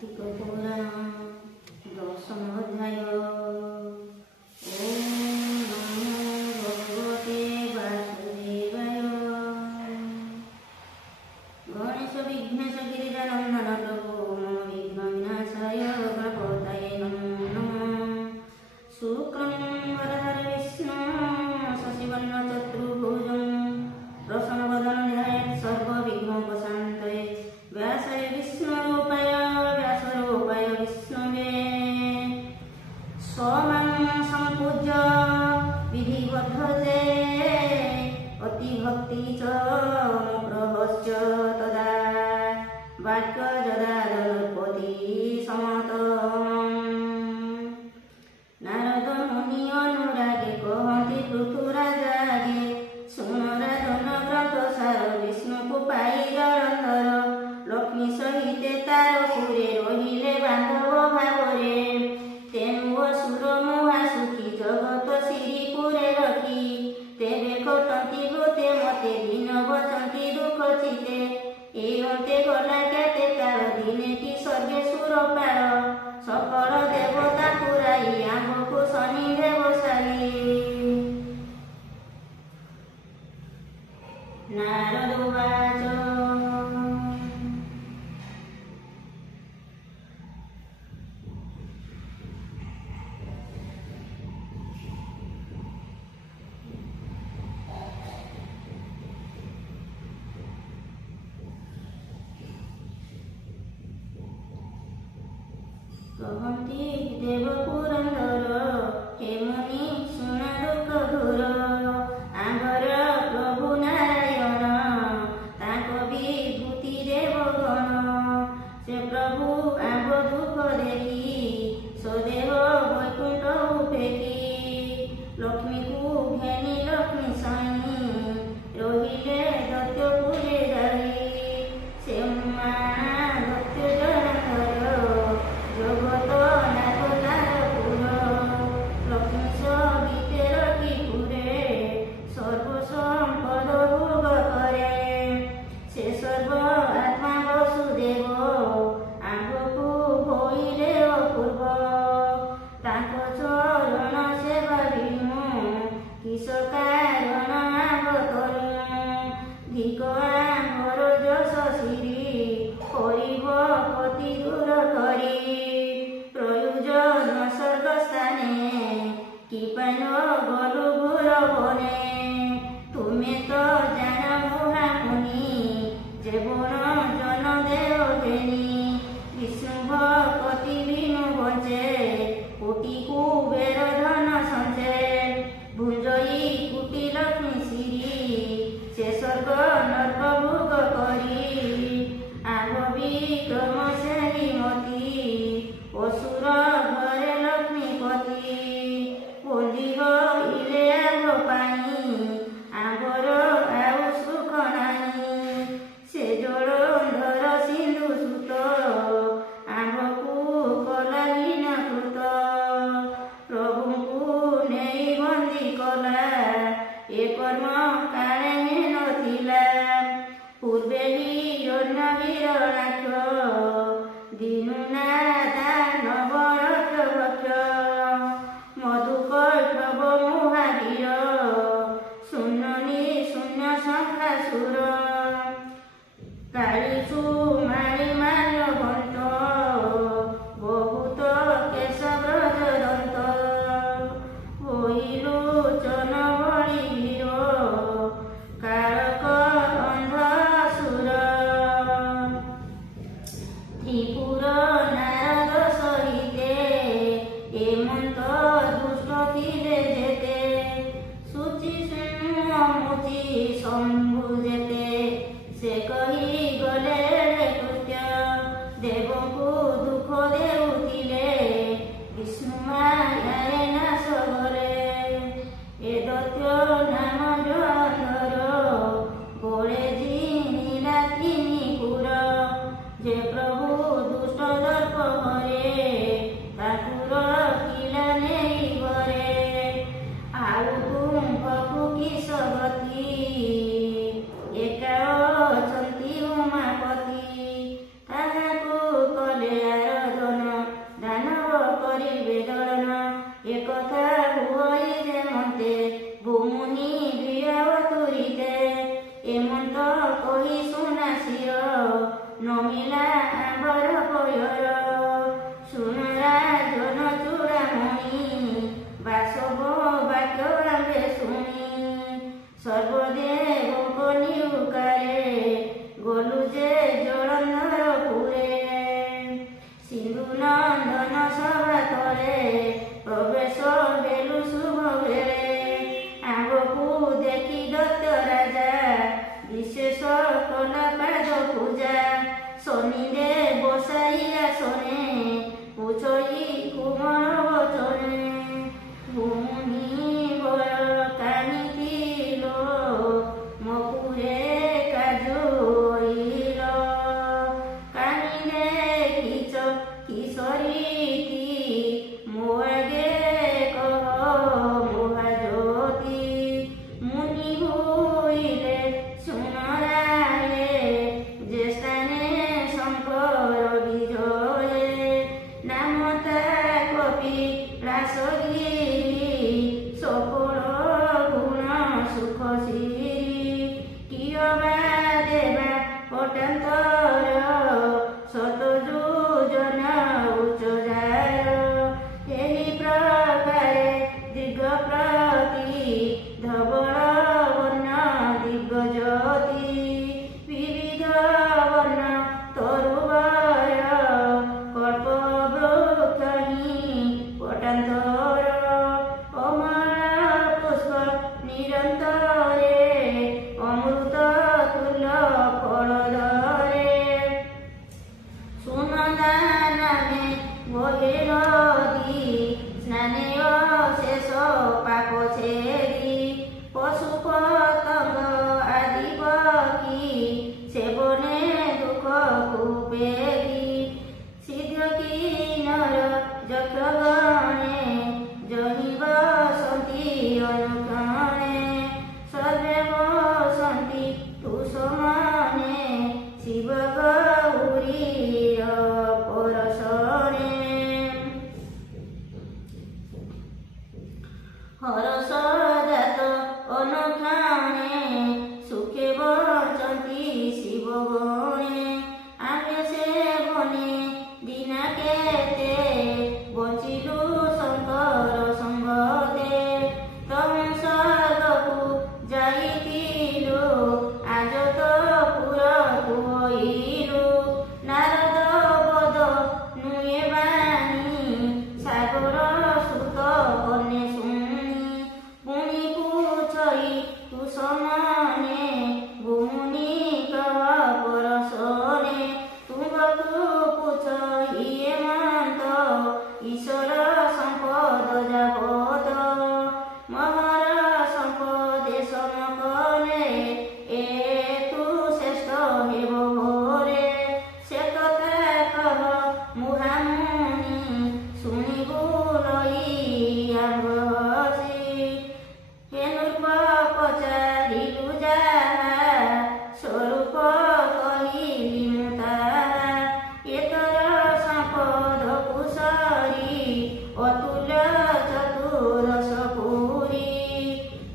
कार्तिक पुराण दशम अध्याय। ओम नमो भगवते वासुदेवाय। गणेश विघ्नेश गिरिजानंदन प्रभु विघ्न विनाशाय गणपतये नमो नमः। शुक्लं वरदं विष्णु शशिवर्णं चतुर्भुजं प्रसन्नवदनं ध्यायेत् सर्वविघ्नोपशान्तये। व्यासाय विष्णुरूपाय व्यासरूपाय विष्णवे सोमं सम्पूज्य विधिवद्धते अतिभक्ति च प्रहस्य तदा वाक्य जदा दलपति समतम्। नारद मुनि अनुरागे कहन्ति पृथुराजागे सुन राजन ग्रंथ सार विष्णु को पाई जलंधर। लक्ष्मी सहिते तार पुरे रहिले बांधव भावरे। तेणु असुर मुहा सुखी जगत सिरिपुरे रखी। तेबे खटंती भूते मते दिन बचंती दुख चिते। ए अन्ते गला केते काल दिनेटी स्वर्गे सुर पार। सकल देवता पुराई आम्भको शनि देवशाली। नारद उवाच कहन्ति देव पुरंदर हे मुनि शुण दुख घोर। आंबर प्रभु नारायण तांक विभूति देवगण। से प्रभु आंब दुख देखी स्वदेह वैकुंठ उपेखी। लक्ष्मी को घेनी लक्ष्मी साई रहिले दत्तपुरे जाई। से दत्त जलंधर जगत नाथ नारपुर। लक्ष्मी सहिते रखी पुरे सर्व संपद भोग करे। से सर्व आत्मा वसुदेव आम्भको भइले अपूर्व। तांक चरण सेवा बिनु किस कारण आम्भ करूं। धिक आम्भर जस सिरि हरिव पति दूर करी। प्रयोजन स्वर्ग स्थाने कि पाइन गलु भूर बने। तुमे तो जान मुहा मुनि जेबन जन देव घेनी। विष्णु भक्ति बिनु बचे कोटि कुबेर धन संचे। भुंजई कुटी लक्ष्मी सिरि से स्वर्ग नर्क भोग करी। आम्भ विक्रमशाली मती असुर घरे लक्ष्मीपति। बोली हइले आम्भ पाई आम्भर आउ सुख नाही। से जलंधर सिंधु सुत आम्भको कला हीनकृत। प्रभुଙ୍କୁ ନେଇ ବନ୍ଦୀ କଲା ଏ କର୍ମ କାଳେ ନଥିଲା। ପୂର୍ବେ ହିରଣ୍ୟ ବୀରନାଥ শুনিলা আম্বর পয়র শুনরা জন চূড়ামণি বাসব বাক্য রাগে শুনি সর্বদেবଙ୍କ নিউকারে গলু যে জলন্ধর পুরে সিন্ধু নন্দন সভা তলে প্রবেশ বেলু শুভ বেড়ে আম্বকু দেখি দত্ত রাজা বিশেষ কলা পাদ পূজা শনিদে বসাইয়া শোনে পুছই কুমর বচনে ভূমি বড় কানিছিল মকুরে কাজইল কানিলে কিচ কিশোরীতি ମୋ ଆଗେ କହ ମହାଜ୍ୟୋତି ମୁନି ଭୁଇଲେ ଶୁଣରାଏ ଯେ ସ୍ଥାନେ ଶଙ୍କର ବିଜয়ে ନାମତା କପି ରାସଗିରି সকল গুণ সুখ সিরি কিয়বা দেবা পটান্তর শত যোজন উচ্চ যায় ଏହି ପ୍ରକାରେ ଦିଗ ପ୍ରତି ଧବଳ ବର୍ଣ୍ଣ ଦିଗ୍ଗଜ୍ୟୋତି ବିବିଧ ବର୍ଣ୍ଣ ତରୁବର କଳ୍ପବୃକ୍ଷ ହିଁ ପଟାନ୍ତର ଅମଳ ପୁଷ୍ପ ନିରନ୍ତରେ ଅମୃତ ତୁଲ୍ୟ ଫଳ ଧରେ সুনন্দা নামে বহে নদী স্নানে অশেষ পাপ ছেদি পশু পতঙ্গ আদি পক্ষী সেবনে দুঃখ কুপেদি সিদ্ধ কিন্নর যক্ষগণে জহি বসন্তি অনুক্ষণে সর্বে বসন্তি তু সমানে শিব গৌরীর পরশনে হরষ জাত অনুক্ষণে সুখে বঞ্চন্তি শিব গণে আমি সেবনে দিনা কেতে বঞ্চিলু শঙ্কর সঙ্গতে তমু স্বর্গকু যাইতিলু আজ তো পুরকু হইলু নারদ বদ নুয়ে বাণী সাগর সুত কর্ণে শুনি পুনি পুছই তু সমানে ভূমি কহ পরশনে তুঙ্গকু পুছ ইয়ে মন্ত ঈশ্বর সম্পদ যাবত মহর সম্পদে সমকলে এ তু শ্রেষ্ঠ হেব ভোরে সে কথা কহ মুহামুনি শুনিবু লইয়া বসি হে নৃপ পচারিলু যাহা স্বরূপ কহিলি মু তাহা এতর সম্পদ কুশরী অতুল্য চতুরস পুরী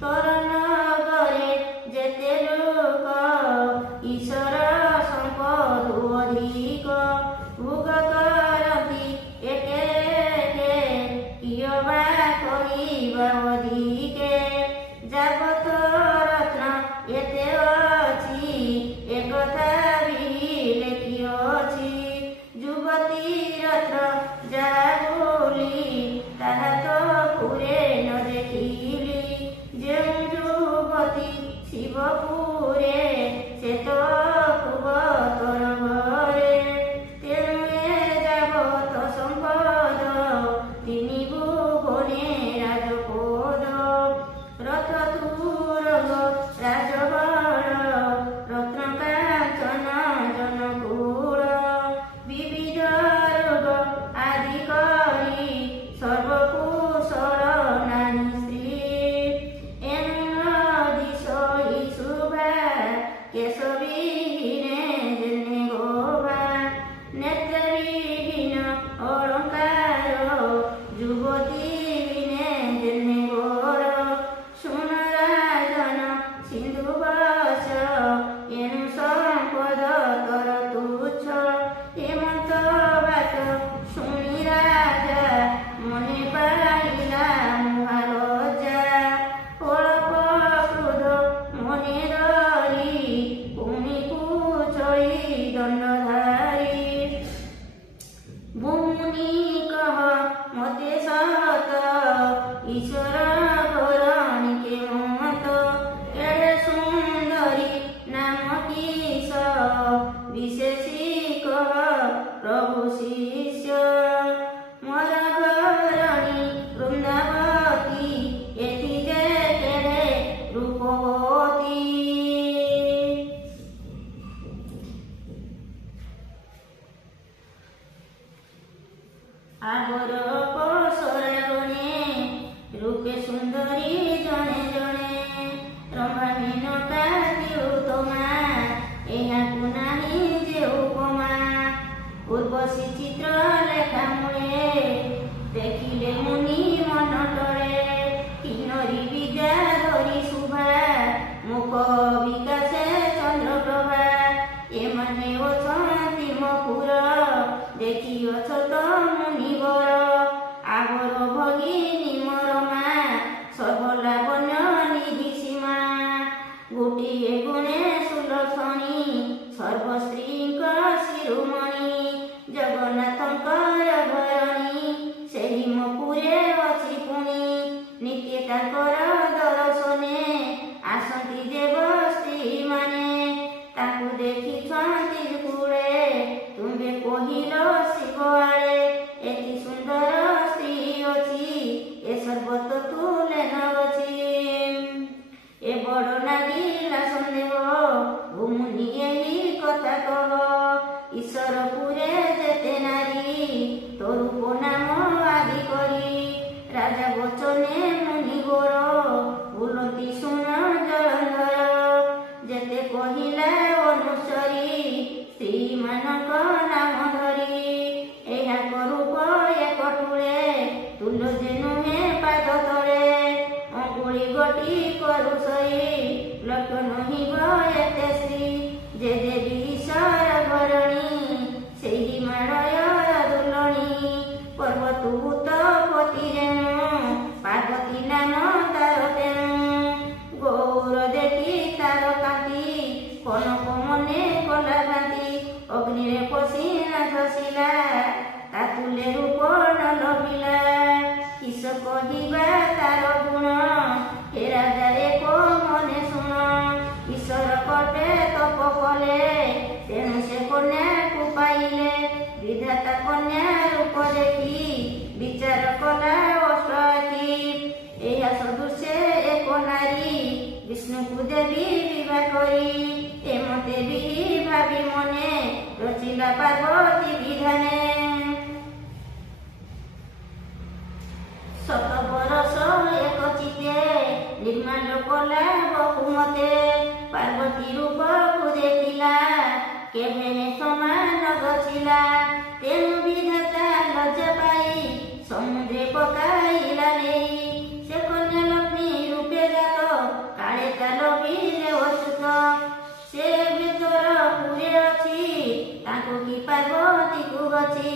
তর নগরে যেতে লোক ঈশ্বর সম্পদ অধিক ভোগ করতি একে একে কিয়বা কহিবা অধিকে যাবত রত্ন এতে ଅଛି একথা বিহিলে কি ଅଛି যুবতী রত্ন যাহা বলি তাহা তো পুরে ন দেখিলি ଯେଉଁ যুবতী শিবপুরে সে তো খুব তর ঘরে তেণু এ যাবত সম্পদ তিনি ভুবনে রাজপদ प्रभु शिष्य मोर घरणी वृंदावती एथि जे केड़े रूपवती। आगर पसरा गणे रूपे सुंदरी जणे जणे रंभा मेनका तिलोत्तमा एहाकु नाही जे उपमा। उर्वशी चित्र लेखा मुळे देखिले मुनि मन टळे किन्नरी विद्या धरी शुभा मुख विकासे चंद्रप्रभा। एमाने अछंती मपुर देखिअछ त मुनिवर आगर भगिनी मरमा सर्वलावण्य निधि सीमा। गोटिए गुणे सुलक्षणी सर्वश्रीଙ୍କ शिरोमणि जगन्नाथଙ୍କର घरणी ସେହି ମପୁରେ ଅଛି ପୁଣି ନିତ୍ୟ ତାଙ୍କର ଦର୍ଶନେ ଆସନ୍ତି ଦେବ ସ୍ତ୍ରୀମାନେ ତାଙ୍କୁ ଦେଖିଛନ୍ତି କୂଳେ ତୁମ୍ଭେ କହିଲ ଶିବ ଆଳେ ଏତି ସୁନ୍ଦର ସ୍ତ୍ରୀ ଅଛି ଏ ସର୍ବତ ତୁଲେ ନଅଛି। ଏ ବଡ଼ ନାଗିଲା ସନ୍ଦେହ ଭୂମୁନି ଏହି କଥା କହ ଈଶ୍ୱରପୁରେ ଯେତେ ନାରୀ ତୋ ରୂପ ନାମ ଆଦି କରି ରାଜା ବଚନେ ମୁନି ଗୋର ବୁଲନ୍ତି ଶୁଣ ଜଳନ୍ଧର ଯେତେ କହିଲା ଅନୁସରି ସ୍ତ୍ରୀମାନଙ୍କ ନାମ ଧରି। ଏହାଙ୍କ ରୂପ ଏକ ଟୁଳେ ତୁଲ ଯେ ନୁହେଁ ପାଦ ତଳେ ଅଙ୍ଗୁଳି ଗୋଟି କରୁ ସଇ ଲକ୍ଷ ନହିବ ଏତେ ଶ୍ରୀ ଯେ ଦେବୀ ଈଶ୍ୱର ଘରଣୀ ସେହି ମାଳୟ ଦୁଲଣୀ ପର୍ବତଭୂତ ପତି ରେଣୁ ପାର୍ବତୀ ନାମ ତାର ତେଣୁ। ଗୌର ଦେଖି ତାର କାନ୍ତି କନକ ମନେ କଲା ଭାନ୍ତି ଅଗ୍ନିରେ ପଶିନା ଝସିଲା ତା ତୁଲେ ରୂପ ନ ଲଭିଲା କିସ କହିବା ତାର ଗୁଣ ହେ ରାଜା ଏକ ମନେ ଶୁଣ। ଈଶ୍ୱର କର୍ବେ ତପ କଲେ ତେଣୁ ସେ କନ୍ୟାକୁ ପାଇଲେ ବିଧାତା କନ୍ୟା ରୂପ ଦେଖି ବିଚାର କଲା ଅଷ୍ଟ ଆଖି। ଏହା ସଦୃଶ୍ୟ ଏକ ନାରୀ ବିଷ୍ଣୁକୁ ଦେବୀ ବିବାହ କରି ଏମତେ ବି ଭାବି ମନେ ରଚିଲା ପାର୍ବତୀ ବିଧାନେ। ଶତ ବରଷ ଏକ ଚିତେ ନିର୍ମାଣ କଲା ବହୁମତେ ପାର୍ବତୀ ରୂପକୁ ଦେଖିଲା କେବେ ସମାନ ଗଛିଲା ତେଣୁ ବିଧାତା ଲଜ୍ଜା ପାଇ ସମୁଦ୍ରେ ପକାଇଲା ନେଇ ସେ କନ୍ୟା ଲକ୍ଷ୍ମୀ ରୂପେ ଜାତ କାଳେ ତା ଲଭିଲେ ଅଚ୍ୟୁତ। ସେ ଭିତର ପୁରେ ଅଛି ତାଙ୍କୁ କି ପାର୍ବତୀକୁ ଗଛି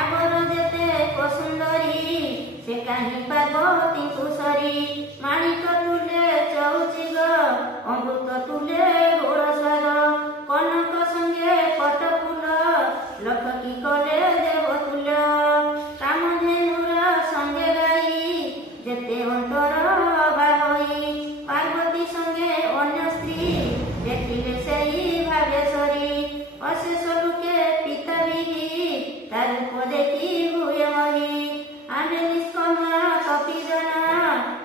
ଆଗର ଯେତେ ସୁନ୍ଦରୀ ସେ କାହିଁ ପାର୍ବତୀକୁ ସରି। ମାଣିକ ତୁଲେ ଚଉଚିଗ ଅମୃତ ତୁଲେ ଗୋଳ ସ୍ୱାଦ କନକ ସଙ୍ଗେ ପଟ ଫୁଲ ଲକ୍ଷ କି କଲେ ଦେବତୁଲ୍ୟ। କାମଧେନୁର ସଙ୍ଗେ ଗାଇ ଯେତେ ଅନ୍ତର ଅବା ହୋଇ ପାର୍ବତୀ ସଙ୍ଗେ ଅନ୍ୟ ସ୍ତ୍ରୀ ଦେଖିଲେ ସେହି ଭାବେଶ୍ୱରୀ। ଅଶେଷ ଲୋକେ ପିତା ବିହି ତା ରୂପ ଦେଖି ହୁଏ ମରି ଆମେ ନିଷ୍କମ କପିଜନ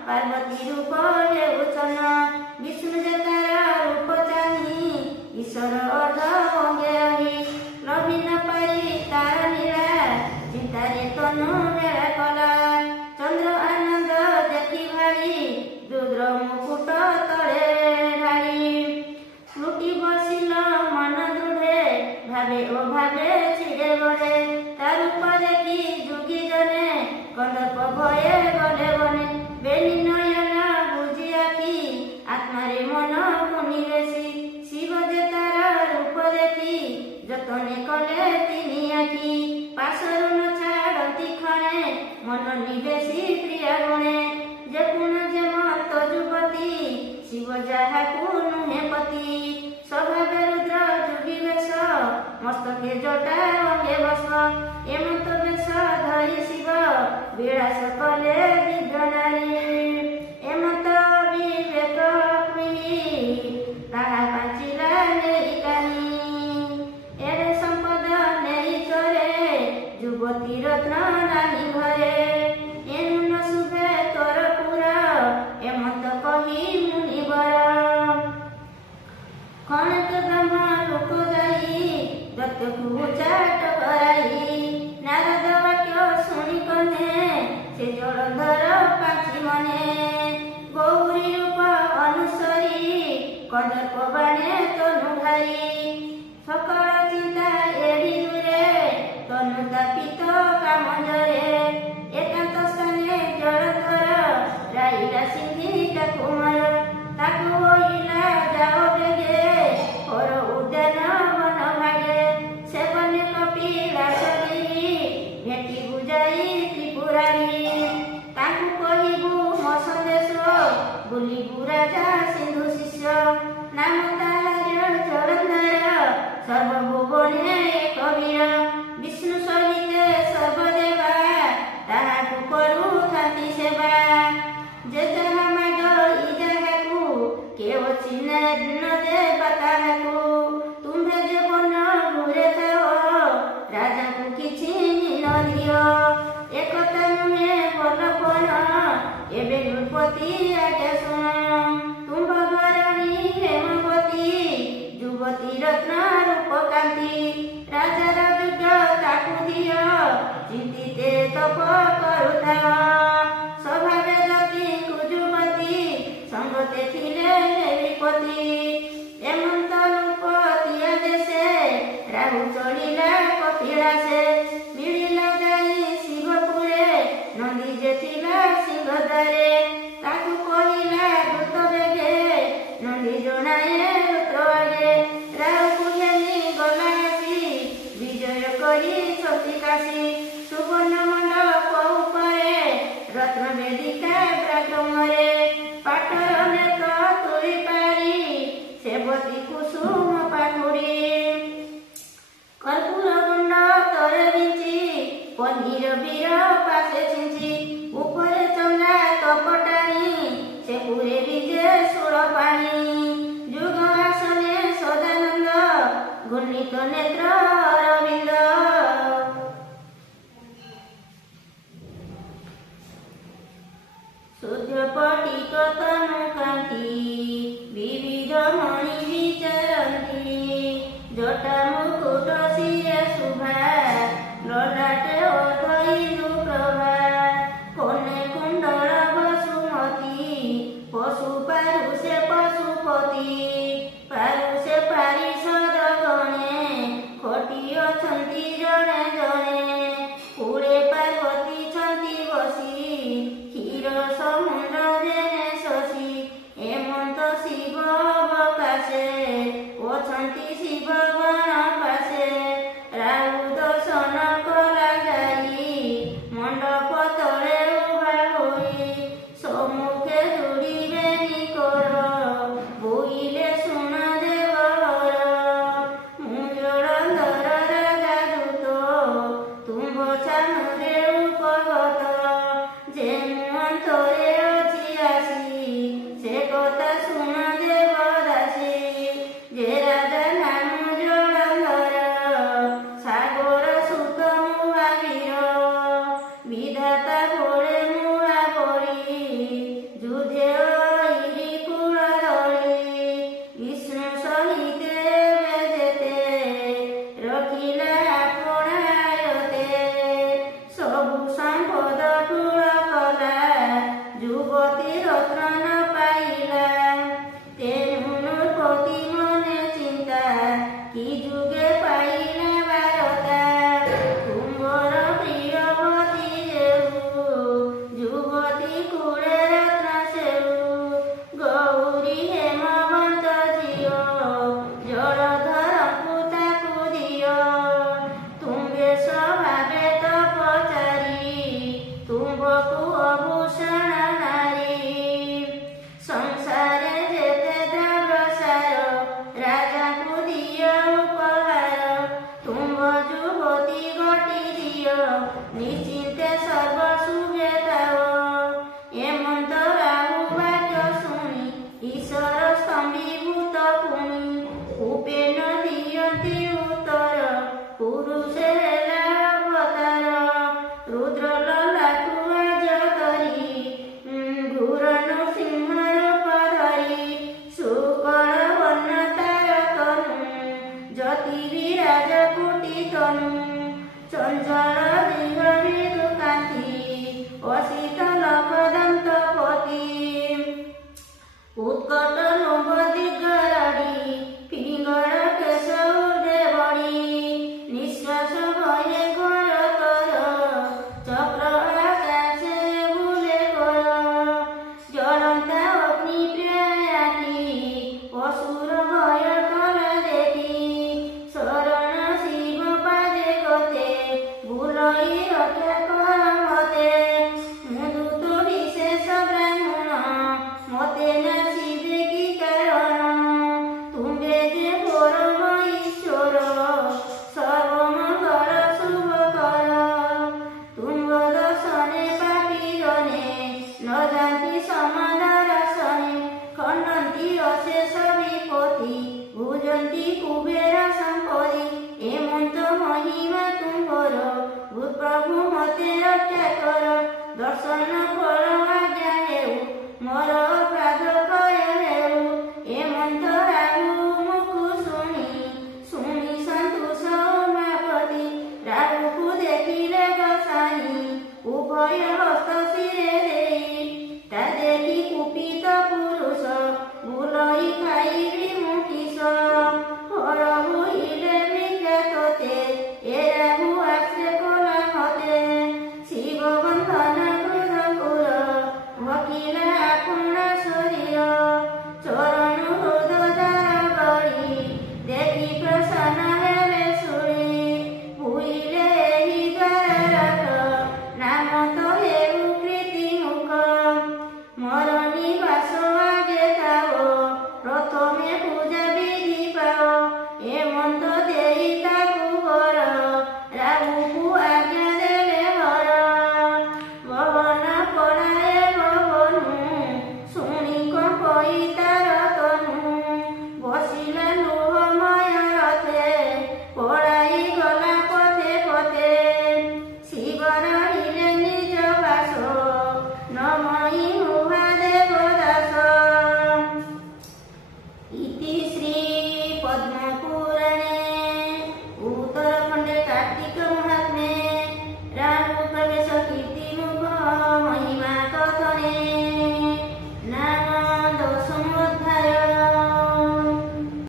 ପାର୍ବତୀ ରୂପ ହେଉଛନ। ବିଷ୍ଣୁ ଯେ ତାର ରୂପ ଚାହିଁ ଈଶ୍ୱର ଅର୍ଧ ଅଙ୍ଗେ ରହି ଲଭି ନ ପାରି ତାର ନୀଳା ଚିନ୍ତାରେ ତନୁ ମେଳା କଲା। ଚନ୍ଦ୍ର ଆନନ୍ଦ ଦେଖି ଭାଳି ରୁଦ୍ର ମୁକୁଟ ତଳେ ଢାଳି ଲୁଟି ବସିଲ ମନ ଦୃଢ଼େ ଭାବେ ଓ ଭାବେ ଛିଡ଼େ ଗଡ଼େ ତା ରୂପ ଦେଖି ଯୁଗି ଜନେ କନ୍ଦର୍ପ ଭয়ে ଗଲେ ବନେ ବେନି ନୟନ ବୁଝି ଆଖି ଆତ୍ମାରେ ମନ ପୁନି ବେଶୀ ଶିବ ଯେ ତାର ରୂପ ଦେଖି ଯତନେ କଲେ ତିନି ଆଖି ପାଶରୁ ନ ଛାଡ଼ନ୍ତି ଖଣେ ମନ ନିବେଶୀ ପ୍ରିୟା ଗୁଣେ ଯେ ପୁଣ ଯେ ମତ ଯୁବତୀ ଶିବ ଯାହାକୁ ନୁହେଁ ପତି ସ୍ୱଭାବେ ରୁଦ୍ର ଯୁଗି ବେଶ ମସ୍ତକେ ଜଟା ଅଙ୍ଗେ ବସ ଏମନ୍ତ ବେଶ ଧରି ଶିବ ବିଳାସ କଲେ ଦିବ୍ୟ ନାରୀ। ଏମନ୍ତ ବିବେକ ପିହି ତାହା ପାଞ୍ଚିଲା ନେଇ କାହିଁ ଏରେ ସମ୍ପଦ ନେଇ ଚରେ ଯୁବତୀ ରତ୍ନ ନାହିଁ ଘରେ ଏନୁ ନ ଶୁଭେ ତୋର ପୁର ଏମନ୍ତ କହି ମୁନିବର କଣକ ବ୍ରହ୍ମ ଲୋକ ଯାଇ ଦୈତ୍ୟକୁ ଚାଟ କରାଇ ନାରଦ ବାକ୍ୟ ଶୁଣି କନେ ସେ ଜଳଧର ପାଞ୍ଚି ମନେ ଗୌରୀ ରୂପ ଅନୁସରି କଦର୍ପ ବାଣେ ତନୁ ଘାରି ସକଳ ଚିନ୍ତା ଏଡ଼ି ଦୂରେ ତନୁ ତାପିତ କାମଜରେ ଏକାନ୍ତ ସ୍ଥାନେ ଜଳଧର ରାଇଲା ସିଂହୀ ତାକୁ ମର ତାକୁ ଓଇଲା ଯାଅ ବେଗେ ହର ଉଦ୍ୟାନ ବନ ଭାଗେ ସେ ବନେ କପିଳାସ ଦେଇ ଭେଟି ବୁଝାଇ ତ୍ରିପୁରାରୀ ତାକୁ କହିବୁ ମୋ ସନ୍ଦେଶ ବୁଲିବୁ ରାଜା ସିନ୍ଧୁ ଶିଷ୍ୟ ନାମ ତାହାର ଜଳନ୍ଧର ସର୍ବଭୁବନେ ଏକ ବୀର ବିଷ୍ଣୁ ସହିତେ ସର୍ବଦେବା ତାହାକୁ କରୁଥାନ୍ତି ସେବା ଯେ ଯାହା ମାଗ ଯାହାକୁ କେଉ ଚିହ୍ନ ଦେବା ତାହାକୁ ତୁମ୍ଭେ ଯେ ବନ ଘୁରେ ଥାଅ ରାଜାକୁ କିଛି ନ ଦିଅ ଏକଥା ନୁହେଁ ଭଲ ପଣ ଏବେ ନୃପତି ଆଜ୍ଞା ଶୁଣ ତୁମ୍ଭ ଘରଣୀ ହେମବତୀ ଯୁବତୀ ରତ୍ନ ରୂପକାନ୍ତି ରାଜା ରାଜୁଜ ତାକୁ ଦିଅ ଚିନ୍ତିତେ ତପ କରୁଥାଅ ସ୍ୱଭାବେ ଯତୀଙ୍କୁ ଯୁବତୀ ସଙ୍ଗତେ ଥିଲେ ହେରିପତି ଏମନ୍ତ ନୃପତି ଆଦେଶେ ରାହୁ ଚଳିଲା କପିଳାସେ ମିଳିଲା ଯାଇ ଶିବପୁରେ ନନ୍ଦୀ ଯେ ଥିଲା ସିଂହଦ୍ୱାରେ ତାକୁ କହିଲା ଦ୍ରୁତ ବେଗେ ନନ୍ଦୀ ଜଣାଏ ରୁଦ୍ର ଆଗେ ରାହୁକୁ ଘେନି ଗଲା ଆସି ବିଜୟ କରି ସତୀକାଶୀ ସୁବର୍ଣ୍ଣ ମଣ୍ଡପ ଉପରେ ରତ୍ନ ବେଦିକା ବ୍ରାହ୍ମରେ ପାଟର ନେତ ତୁଳି ପାରି ସେବତୀ କୁସୁମ ପାଖୁଡ଼ି କର୍ପୂର ଗୁଣ୍ଡ ତଳେ ବିଞ୍ଚି ପନିର ବୀର ପାଶେ ଛିଞ୍ଚି ଉପରେ ଚଙ୍ଗା ତପଟାଣି ସେ ପୁରେ ବିଜେ ସୁଳ ପାଣି ଯୁଗ ଆସନେ ସଦାନନ୍ଦ ଘୂର୍ଣ୍ଣିତ ନେତ୍ର ଅରବିନ୍ଦ ସୂର୍ଯ୍ୟପଟିକ ତନୁ କାନ୍ତି ବିବିଧ ମଣି ବିଚରନ୍ତି ଜଟା ମୁକୁଟ ଶିରେ ଶୁଭା ଲଲାଟେ ଅଧଇନ୍ଦୁ ପ୍ରଭା କନେ କୁଣ୍ଡଳ ବସୁମତୀ ପଶୁ ପାରୁ ସେ ପଶୁପତି ପାରୁ ସେ ପାରିଷଦ ଗଣେ ଖଟି ଅଛନ୍ତି ଜଣେ ଜଣେ କୁଳେ ପାର୍ବତୀ ଛନ୍ତି ବସି କ୍ଷୀର ସମୁଦ୍ର ଜେନେ ଶଶୀ ଏମନ୍ତ ଶିବ ଅବକାଶେ ଅଛନ୍ତି ଶିବ ଗଣ ପାଶେ ରାହୁ ଦର୍ଶନ କଲା ଯାଇ ମଣ୍ଡପ ତଳେ ଉଭା ହୋଇ ସମ୍ମୁଖେ ଯୋଡ଼ିବେନି କର ବୋଇଲେ ଶୁଣ ଦେବର ମୁଁ ଜଳନ୍ଧର ରାଜା ଦୂତ ତୁମ୍ଭ ଚାନୁରେ ଉପଗତ ଯେ ମୁଁ ଅନ୍ତରେ ଅଛି ଆସି ସେ କଥା ଶୁଣ ଦେବଦାସୀ ଯେ ରାଜା ନାମ ଜଳନ୍ଧର ସାଗର ସୁତ ମୁଆ ବୀର ବିଧାତା ଭୋଳେ ମୁଆ ବଳି ଯୁଧେ ঐ କୁଳ ଦଳି ବିଷ୍ଣୁ ସହିତେ ଯେତେ ରଖିଲା ଆପଣା ଆୟତେ ସବୁ ସମ୍ପଦ ଠୁଳ କଲା ଯୁବତୀ ରତ୍ନ ନ ପାଇଲା ତେଣୁ ନୃପତି ମନେ ଚିନ୍ତା କି ଯୁଗେ ପାଇଲା ବାରତା ତୁମ୍ଭର ପ୍ରିୟବତୀ ଯେହୁ ଯୁବତୀ କୁଳେ ରତ୍ନ ସେହୁ ଗୌରୀ ହେମବନ୍ତ ଝିଅ ଜଳଧରଙ୍କୁ ତାକୁ ଦିଅ ତୁମ୍ଭେ ସ୍ୱଭାବେ ତପଚାରି ତୁମ୍ଭକୁ ଅଭୂଷଣ ନାରୀ ସଂସାରେ ଯେତେ ଦ୍ରବ୍ୟସାର ରାଜାଙ୍କୁ ଦିଅ ଉପହାର ତୁମ୍ଭ ଯୁବତୀ ଗଟି ଦିଅ ନିଶ୍ଚିନ୍ତେ ସର୍ବ ଶୁଭେ ଥାଅ ଏମନ୍ତ ରାହୁ ବାକ୍ୟ ଶୁଣି ଈଶ୍ୱର ସ୍ତମ୍ଭୀଭୂତ ପୁଣି ଉପେନ ଦିଅନ୍ତି ଉତ୍ତର ପୁରୁଷେ ହେଲା ଅବତାର চঞ্চল দীর্ঘ মৃদু কান্তি অশীতল পদন্ত পতি উৎকট লোভ দিগরড়ি পিঙ্গল কেশ উর্ধে বড়ি নিঃশ্বাস ভয়ে ঘর তর চক্র আকাশে বুলে কর জ্বলন্তা অগ্নি প্রিয়াকি অসুর ভয় কর দেখি শরণ শিব পাদে গতে বুলই রক্ষা কর মতে মুদুত বিশেষ ব্রাহ্মণ মতে নাচিবে কি কারণ তুমে যে পরম ঈশ্বর সর্বমঙ্গল শুভ কর তুঙ্গ দর্শনে পাপী জনে ন জানতি সমাধার শনে খণ্ডন্তি অশেষ বিপত্তি ভুজন্তি কুবের সম্পত্তি এমন্ত মহিমা তুম্ভর প্রভু মতে রক্ষা কর দর্শন কর